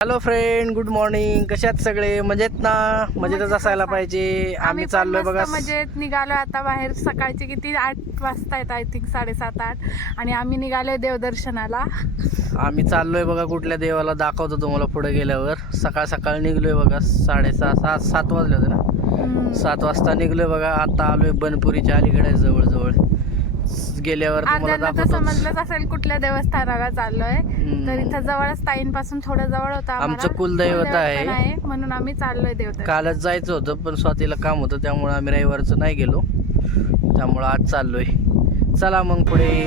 Hello friend good morning कशात सगळे? मजेत ना? मजेतच असायला पाहिजे. आम्ही चाललोय बघा. म्हणजे निघालोय आता बाहेर. सकाळचे किती? आठ वाजता आहेत आय थिंक साडेसात आठ. आणि आम्ही निघालोय देवदर्शनाला. आम्ही चाललोय बघा कुठल्या देवाला. दाखवतो तुम्हाला पुढे गेल्यावर. सकाळ सकाळ निघलोय बघा. साडेसहा सात सात वाजले होते ना. सात वाजता निघलोय बघा. आता आलोय बनपुरीच्या अलीकडे जवळ जवळ गेल्यावर अर्ध्यांना तर समजलंच असेल कुठल्या देवस्थानाला चाललोय. तर इथं जवळच ताईंपासून थोडं जवळ होतं. आमचं कुलदैवत आहे. म्हणून आम्ही चाललोय देवदर्शन. कालच जायचं होतं पण स्वातीला काम होतं त्यामुळे आम्ही रविवारचं नाही गेलो. त्यामुळं आज चाललोय. चला मग पुढे.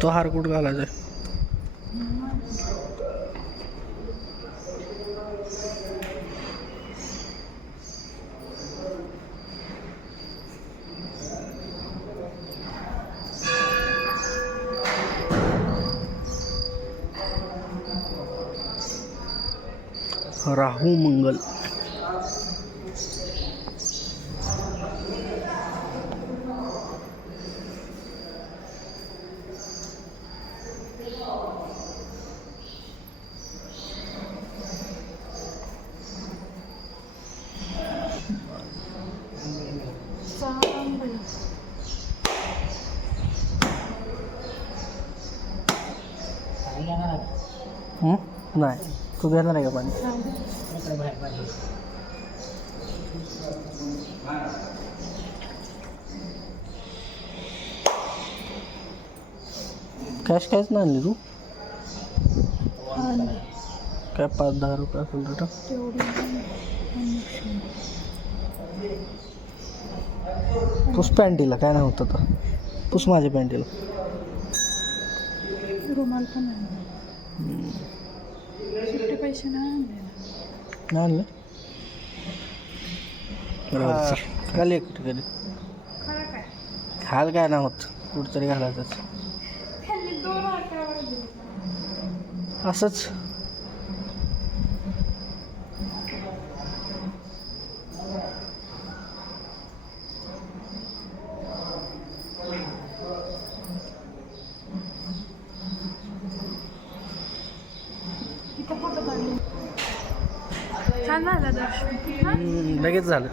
तो हार कुठं घालायचा? राहू मंगल हं? नाही तू घेणार नाही का पाणी कॅश काहीच नाही आणली तू? काय पाच दहा रुपये असेल तर पुस पॅन्टीला काय नाही होतं तर पुस माझ्या पॅन्टीला. रुमाल पण पैसे नाही आणले. बरोबर चल. घाल एक कधी खरं काय खाल काय नाही होत कुठतरी घालायचंच. दिले असंच? छान झालं दर्शन. हा? हम्म, लगेच झालं.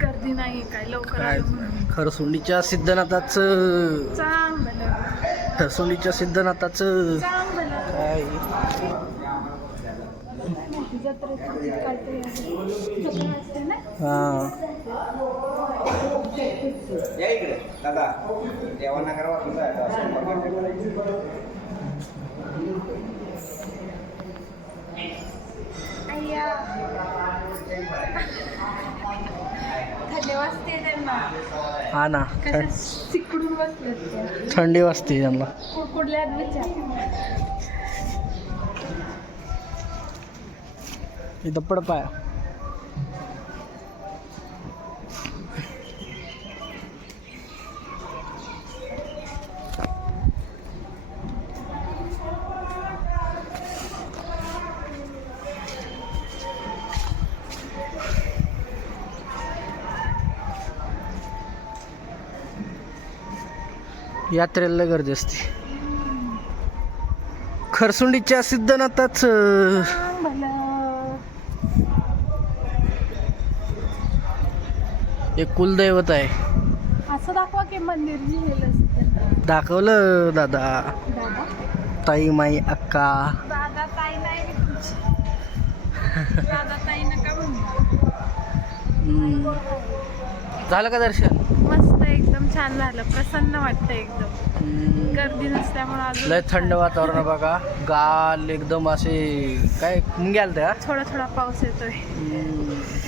गर्दी नाही काय लवकर काय? आलो म्हणून. खरसुंडीच्या सिद्धनाथाचं चांगलं. खरसुंडीच्या सिद्धनाथाचं चांगलं. काय? जत्रेत काहीतरी आहे जत्रा असते ना हां या इकडे दादा देवांना करा अय्या. थंडी वाजते त्यांना. हा ना. सिकडून थंडी वाजते त्यांना. कुडकुडल्यात विचार इथं पडपाय. यात्रेला गर्दी असते. खरसुंडीच्या सिद्धनाथाच. एक कुलदैवत आहे. असं दाखवा की मंदिर दाखवलं दादा. ताई माई अक्का. दादा ताई नाही मी तुमची. दादा ताई नका म्हणू. हम्म. झालं का दर्शन? मस्त. एकदम छान झालं. प्रसन्न वाटतं एकदम. गर्दी नसल्यामुळे लय थंड वातावरण बघा. गाल एकदम असे काय मुंग्याल त्या? थोडा थोडा पाऊस येतोय.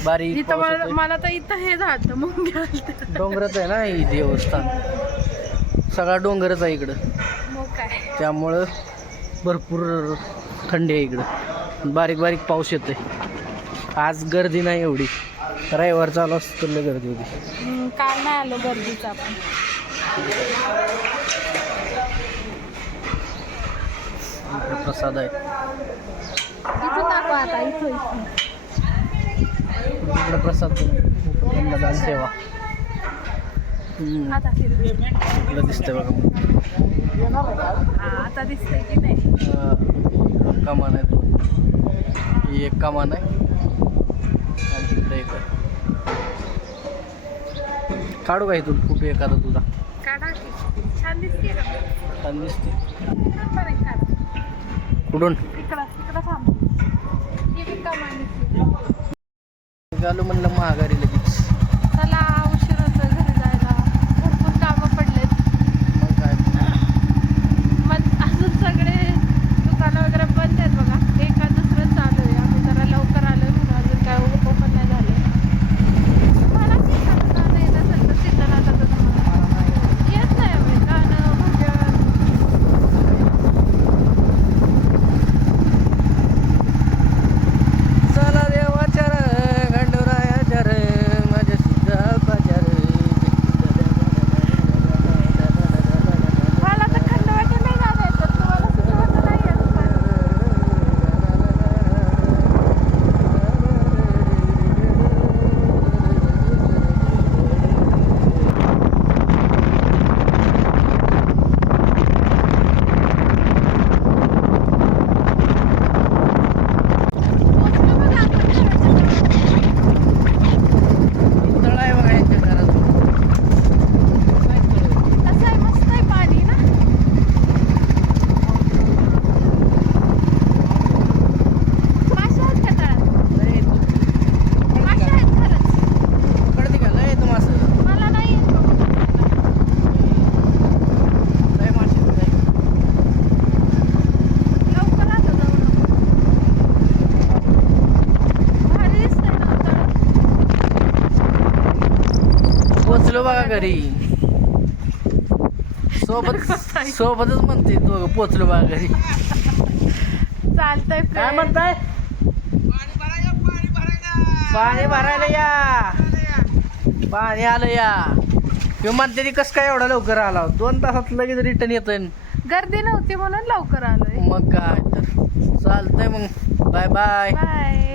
बारीक इथं मला. मला तर इथं हे झालं मग गेलं डोंगरात आहे ना ही देवस्थान. सगळा डोंगरच आहे इकडं. मग काय. त्यामुळं भरपूर थंडी आहे इकडं. बारीक बारीक पाऊस येतोय. आज गर्दी नाही एवढी. रविवार चालू असतं लय गर्दी होती. हम्म, काल नाही आलो गर्दीचा आपण. इकडे प्रसाद आहे. इथून दाखवा आता इथं इथून इकडे प्रसाद अन्नदान सेवा. हम्म. आता फिर. इकडं दिसतंय बघा. हा, आता दिसतंय की नाही? अं, इकडं कमान आहे दोन ही एक कमान आहे. आणि तिकडे एक आहे. काढू का इथून? खूप एखादा तुझा. छान दिसते. छान कुठून? ही आलो म्हणलं महागारी लगेच चला उशीर होतोय घरी जायला भरपूर कामं पडलेत मग काय मग अजून सगळे दुकानं वगैरे बंद आहेत बघा एका दुसरं चालू आहे आम्ही जरा लवकर आलो म्हणून अजून काय ओपन नाही झालं मला की गाणं येत असेल तर सिद्धनाथाचं तुम्हाला येत नाही आम्ही गाणं भजन चला देवाच्या रे, गंडोरायाच्या रे, माझ्या सिद्धापाच्या रे. मला तर थंड वाटत नाही गाणं येतं तुम्हाला सुद्धा वाटत नाही येत का? पोचलो बघा आपण देवाच्या तळ आहे बघा यांच्या घरात. कसं आहे मस्त आहे पाणी ना मासे आहेत का तळ्यात लय येतो. मासे आहेत खरंच कळते का? लय येतो मासं. मला नाही येत बाबा. लय मासे आहेत, लय. लवकर आता जाऊ नको भारी दिसतंय ना तळ पोचलो बघा घरी. सोबत सोबतच म्हणते दोघं पोचलो बघा घरी. चालतंय काय. म्हणताय? पाणी भरायला या. पाणी आलं या. किंवा म्हणते ती कसं काय एवढा लवकर आला? दोन तासात लगेच रिटर्न येतोय. गर्दी नव्हती म्हणून लवकर आलोय. मग काय तर. चालतंय मग. Bye bye bye